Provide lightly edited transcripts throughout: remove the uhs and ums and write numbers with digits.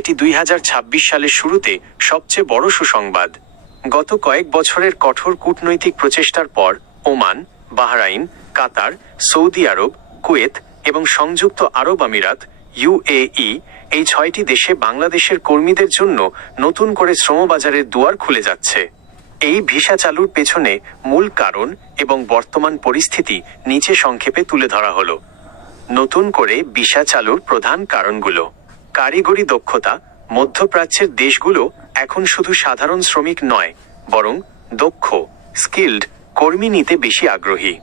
এটি 2026 সালের শুরুতে সবচেয়ে বড় সুসংবাদ। গত কয়েক বছরের কঠোর কূটনৈতিক প্রচেষ্টার পর ওমান, বাহরাইন, কাতার, সৌদি আরব, কুয়েত এবং সংযুক্ত আরব আমিরাত ইউএই এই 6টি দেশে বাংলাদেশের কর্মীদের জন্য নতুন করে শ্রমবাজারের দুয়ার খুলে যাচ্ছে। এই ভিসা চালুর পেছনে মূল কারণ এবং বর্তমান পরিস্থিতি নিচে সংক্ষেপে তুলে ধরা হলো। নতুন করে ভিসা চালুর প্রধান কারণগুলো। কারিগরি দক্ষতা। মধ্যপ্রাচ্যের দেশগুলো এখন শুধু সাধারণ শ্রমিক নয়, বরং দক্ষ, স্কিল্ড কর্মী নিতে বেশি আগ্রহী।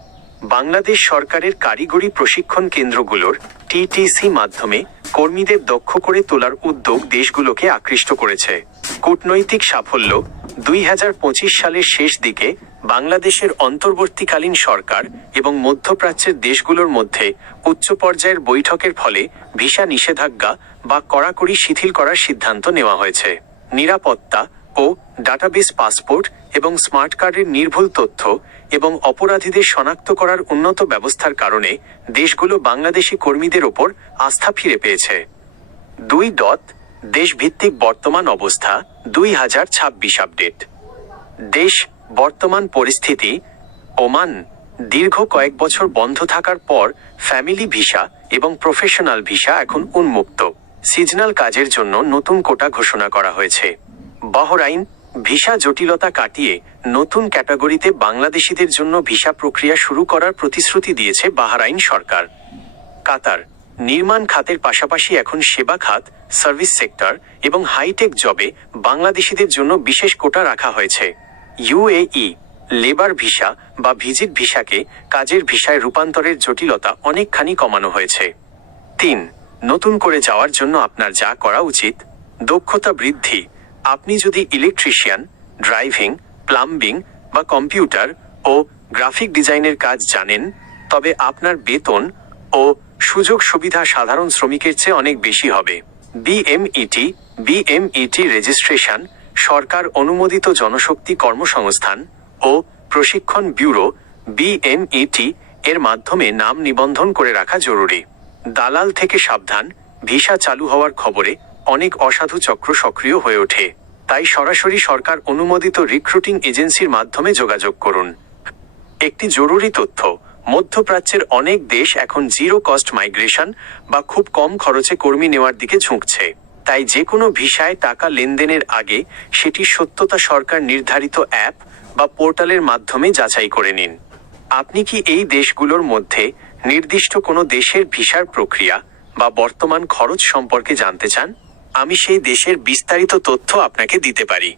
বাংলাদেশ সরকারের কারিগরি প্রশিক্ষণ কেন্দ্রগুলোর টিটিসি মাধ্যমে কর্মীদের দক্ষ করে তোলার উদ্যোগ দেশগুলোকে আকৃষ্ট করেছে। কূটনৈতিক সাফল্য। 2025 সালের শেষ দিকে বাংলাদেশের অন্তর্বর্তীকালীন সরকার এবং মধ্যপ্রাচ্যের দেশগুলোর মধ্যে উচ্চ পর্যায়ের বৈঠকের ফলে ভিসা নিষেধাজ্ঞা বা কড়াকড়ি শিথিল করার সিদ্ধান্ত নেওয়া হয়েছে। নিরাপত্তা ও ডাটাবেস। পাসপোর্ট এবং স্মার্ট কার্ডের নির্ভুল তথ্য এবং অপরাধীদের শনাক্ত করার উন্নত ব্যবস্থার কারণে দেশগুলো বাংলাদেশি কর্মীদের ওপর আস্থা ফিরে পেয়েছে। 2. দেশভিত্তিক বর্তমান অবস্থা 2026 আপডেট। দেশ বর্তমান পরিস্থিতি। ওমান দীর্ঘ কয়েক বছর বন্ধ থাকার পর ফ্যামিলি ভিসা এবং প্রফেশনাল ভিসা এখন উন্মুক্ত। সিজনাল কাজের জন্য নতুন কোটা ঘোষণা করা হয়েছে। বাহরাইন ভিসা জটিলতা কাটিয়ে নতুন ক্যাটাগরিতে বাংলাদেশিদের জন্য ভিসা প্রক্রিয়া শুরু করার প্রতিশ্রুতি দিয়েছে বাহরাইন সরকার। কাতার নির্মাণ খাতের পাশাপাশি এখন সেবা খাত, সার্ভিস সেক্টর এবং হাইটেক জবে বাংলাদেশিদের জন্য বিশেষ কোটা রাখা হয়েছে। ইউএই লেবার ভিসা বা ভিজিট ভিসাকে কাজের ভিসায় রূপান্তরের জটিলতা অনেকখানি কমানো হয়েছে। 3. নতুন করে যাওয়ার জন্য আপনার যা করা উচিত। দক্ষতা বৃদ্ধি। আপনি যদি ইলেকট্রিশিয়ান, ড্রাইভিং, প্লাম্বিং বা কম্পিউটার ও গ্রাফিক ডিজাইনের কাজ জানেন, তবে আপনার বেতন ও সুযোগ সুবিধা সাধারণ শ্রমিকের চেয়ে অনেক বেশি হবে। বিএমইটি রেজিস্ট্রেশন সরকার অনুমোদিত জনশক্তি কর্মসংস্থান ও প্রশিক্ষণ ব্যুরো বিএমইটি এর মাধ্যমে নাম নিবন্ধন করে রাখা জরুরি। দালাল থেকে সাবধান। ভিসা চালু হওয়ার খবরে অনেক অসাধু চক্র সক্রিয় হয়ে ওঠে, তাই সরাসরি সরকার অনুমোদিত রিক্রুটিং এজেন্সির মাধ্যমে যোগাযোগ করুন। একটি জরুরি তথ্য, মধ্যপ্রাচ্যের অনেক দেশ এখন জিরো কস্ট মাইগ্রেশন বা খুব কম খরচে কর্মী নেওয়ার দিকে ঝুঁকছে। তাই যে কোনো ভিসায় টাকা লেনদেনের আগে সেটির সত্যতা সরকার নির্ধারিত অ্যাপ বা পোর্টালের মাধ্যমে যাচাই করে নিন। আপনি কি এই দেশগুলোর মধ্যে নির্দিষ্ট কোনো দেশের ভিসার প্রক্রিয়া বা বর্তমান খরচ সম্পর্কে জানতে চান? আমি সেই দেশের বিস্তারিত তথ্য আপনাকে দিতে পারি।